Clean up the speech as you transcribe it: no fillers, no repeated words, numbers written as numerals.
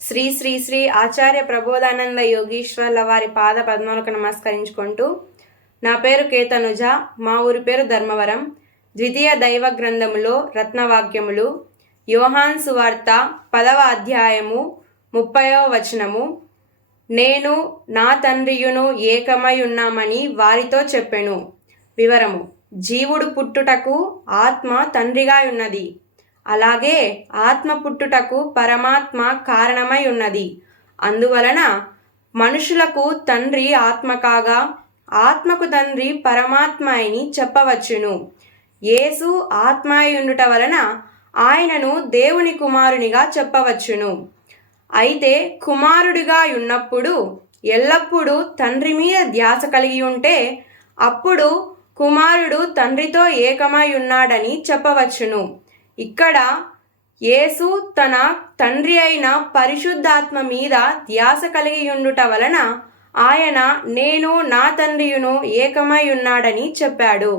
శ్రీ శ్రీ శ్రీ ఆచార్య ప్రబోధానంద యోగీశ్వర్ల వారి పాద పద్మములకు నమస్కరించుకుంటూ, నా పేరు కేతనుజ, మా ఊరి పేరు ధర్మవరం. ద్వితీయ దైవ గ్రంథములో రత్నవాక్యములు. యోహాన్ సువార్త 10వ అధ్యాయము 30వ వచనము. నేను నా తండ్రియును ఏకమై ఉన్నామని వారితో చెప్పెను. వివరము: జీవుడు పుట్టుటకు ఆత్మ తండ్రిగా ఉన్నది. అలాగే ఆత్మ పుట్టుటకు పరమాత్మ కారణమై ఉన్నది. అందువలన మనుషులకు తండ్రి ఆత్మ కాగా, ఆత్మకు తండ్రి పరమాత్మ అని చెప్పవచ్చును. యేసు ఆత్మ అయి ఉండుట వలన ఆయనను దేవుని కుమారునిగా చెప్పవచ్చును. అయితే కుమారుడిగా ఉన్నప్పుడు ఎల్లప్పుడూ తండ్రి మీద ధ్యాస కలిగి ఉంటే అప్పుడు కుమారుడు తండ్రితో ఏకమై ఉన్నాడని చెప్పవచ్చును. ఇక్కడ యేసు తన తండ్రి అయిన పరిశుద్ధాత్మ మీద ధ్యాస కలిగి ఉండుట వలన ఆయన నేను నా తండ్రియును ఏకమై ఉన్నాడని చెప్పాడు.